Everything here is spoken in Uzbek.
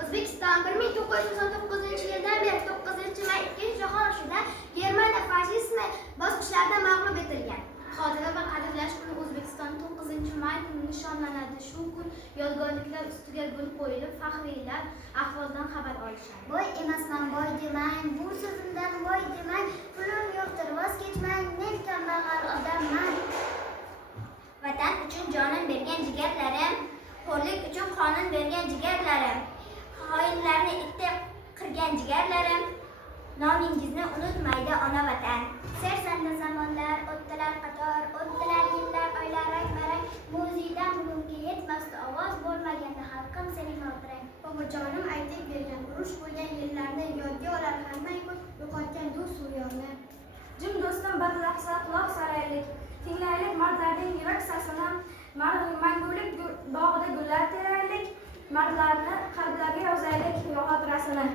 O'zbekiston 1989-yildan beri 9-may 2 jahon urushida Germaniya fashizmi bosqichlarda mag'lub etilgan. Xotira va qadrlash kuni O'zbekiston 9-may kuni nishonlanadi. Shu kun yodgorliklar ustiga gul qo'yilib, faxriylar ahvoldan xabar olishadi. Boy emasman, boy demang, bu so'zimdan voy demang, pulim yo'qdir, voz kechmang, men kambag'al odamman. Vatan uchun jonim bergan jigarlarim, xo'rlik uchun qonun bergan jigarlarim, xoinlarni itdek qirgan jigarlarim, nomingizni unutmaydi ona vatan. Sersanda zamonlar, o'tdilar qator, o'tdilar yillar, oylar rang-barang, muzeydan bugunga yetmasdi ovoz, bo'lmaganda xalqim sening xotirang. Bobojonim aytib bergan urush bo'lgan yillarni yodga olar hamma yo'qotgan do'st uryorlar. Jim do'stim, bir lahza quloq solaylik, tinglaylik mardlarning yurak sasini, mangulik bog'ida gullar teraylik, mardlarni qalblarga yozaylik xotirasini.